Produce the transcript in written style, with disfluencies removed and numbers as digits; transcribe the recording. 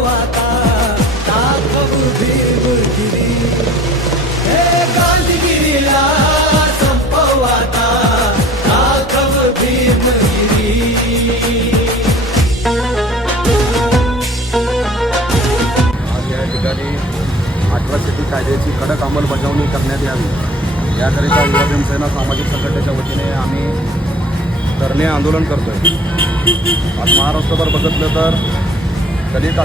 संपवाता दाखव भीमगिरी हे गांधीगिरीला संपवाता दाखव भीमगिरी आज या ठिकाणी अट्रॉसिटी कायद्याची कडक अंमलबजावणी करण्यात यावी याकरिता युवा भीमसेना सामाजिक संघटनेच्या वतीने आम्ही धरणे आंदोलन करतोय। आज महाराष्ट्रभर बघितलं तर दलित